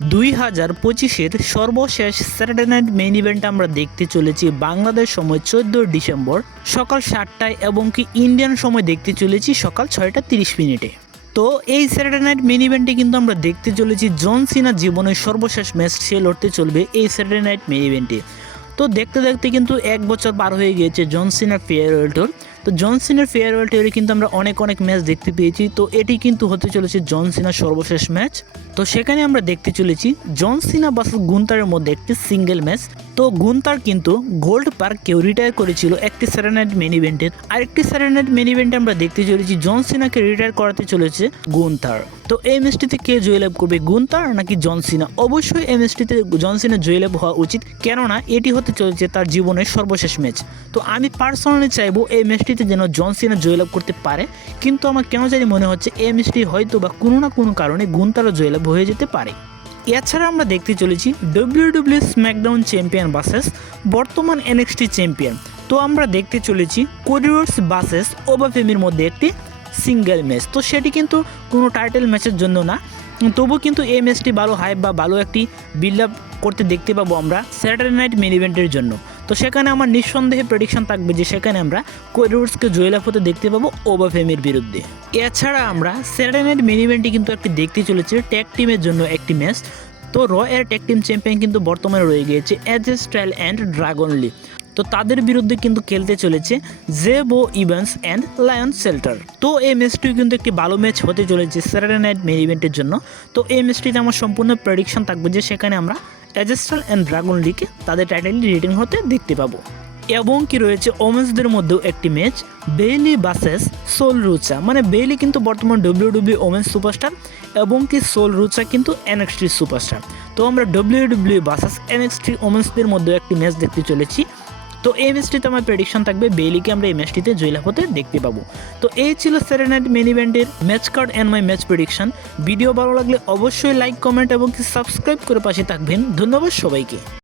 2025-এর সর্বশেষ Saturday night main event আমরা দেখতে চলেছি বাংলাদেশ সময় 14 ডিসেম্বর সকাল 7টায় এবং কি ইন্ডিয়ান সময় দেখতে চলেছি সকাল 6টা 30 মিনিটে। তো এই স্যাটারডে নাইট মেইন ইভেন্টে কিন্তু আমরা দেখতে চলেছি জন সিনার জীবনের সর্বশেষ ম্যাচ সে লড়তে চলবে এই স্যাটারডে নাইট মেইন ইভেন্টে। তো দেখতে দেখতে কিন্তু 1 বছর পার হয়ে গিয়েছে জন সিনার ফেয়ারওয়েল ট্যুর। তো জন সিনার ফেয়ারওয়েল ট্যুরে কিন্তু আমরা অনেক ম্যাচ দেখতে পেয়েছি। তো এটি কিন্তু হতে চলেছে জন সিনার সর্বশেষ ম্যাচ। তো সেখানে আমরা দেখতে চলেছি জন সিনা ভার্সেস গুন্তারের মধ্যে একটি সিঙ্গেল ম্যাচ। তো গুন্তার কিন্তু গোল্ড পার্ককেও রিটায়ার করেছিল একটি স্যাটারডে নাইট মেইন ইভেন্টে। আরেকটি স্যাটারডে নাইট মেইন ইভেন্টে আমরা দেখতে চলেছি জন সিনাকে রিটায়ার করাতে চলেছে গুন্তার। তো এই ম্যাচটিতে কে জয়লাভ করবে, গুন্তার নাকি জন সিনা? অবশ্যই এই ম্যাচটিতে জন সিনা জয়লাভ হওয়া উচিত, কেননা এটি হতে চলেছে তার জীবনের সর্বশেষ ম্যাচ। তো আমি পার্সোনালি চাইবো এই ম্যাচটিতে যেন জন সিনা জয়লাভ করতে পারে, কিন্তু আমার কেন জানি মনে হচ্ছে এই ম্যাচটি হয়তো বা কোনো না কোনো কারণে গুন্তারও জয়লাভ হয়ে যেতে পারে। এছাড়া আমরা দেখতে চলেছি WWE স্ম্যাকডাউন চ্যাম্পিয়ন ভার্সেস বর্তমান NXT চ্যাম্পিয়ন। তো আমরা দেখতে চলেছি কোডি রোডস ভার্সেস ওবাফেমির মধ্যে একটি সিঙ্গেল ম্যাচ। তো সেটি কিন্তু কোনো টাইটেল ম্যাচের জন্য না, তবু কিন্তু এই ম্যাচটি ভালো হাইপ বা ভালো একটি বিল্ড আপ করতে দেখতে পাবো আমরা স্যাটারডে নাইট মেইন ইভেন্টের জন্য। তো সেখানে আমার নিঃসন্দেহে প্রেডিকশন থাকবে যে সেখানে আমরা কোডি রোডসকে জয়লাভ হতে দেখতে পাবো ওবাফেমির বিরুদ্ধে। এছাড়া আমরা স্যাটারডে নাইট মেইন ইভেন্টে কিন্তু একটি দেখতে চলেছে ট্যাগ টিমের জন্য একটি ম্যাচ। তো র এর ট্যাগ টিম চ্যাম্পিয়ন কিন্তু বর্তমানে রয়ে গিয়েছে এজে স্টাইল অ্যান্ড ড্রাগন লি। তো তাদের বিরুদ্ধে কিন্তু খেলতে চলেছে জেবো ইভান্স অ্যান্ড লায়ন সেল্টার। তো এই ম্যাচটিও কিন্তু একটি ভালো ম্যাচ হতে চলেছে স্যাটারডে নাইট মেইন ইভেন্টের জন্য। তো এই ম্যাচটিতে আমার সম্পূর্ণ প্রেডিকশন থাকবে যে সেখানে আমরা এজে স্টাইল অ্যান্ড ড্রাগন লিকে তাদের টাইটেল রিটেন হতে দেখতে পাবো। এবং কি রয়েছে ওমেন্সদের মধ্যেও একটি ম্যাচ, বেইলি ভার্সেস সোল রুচা। মানে বেইলি কিন্তু বর্তমান WWE ওমেন্স সুপারস্টার এবং কি সোল রুচা কিন্তু NXT সুপারস্টার। তো আমরা WWE ভার্সেস NXT ওমেন্সদের মধ্যে একটি ম্যাচ দেখতে চলেছি। তো এই ম্যাচটিতে আমার প্রেডিকশন থাকবে বেইলিকে আমরা এই ম্যাচটিতে জয়লাভ হতে দেখতে পাবো। তো এই ছিল স্যাটারডে নাইট মেইন ইভেন্টের match card and my match prediction. Video ভালো লাগলে অবশ্যই লাইক, কমেন্ট এবং সাবস্ক্রাইব করে পাশে থাকবেন। ধন্যবাদ সবাইকে।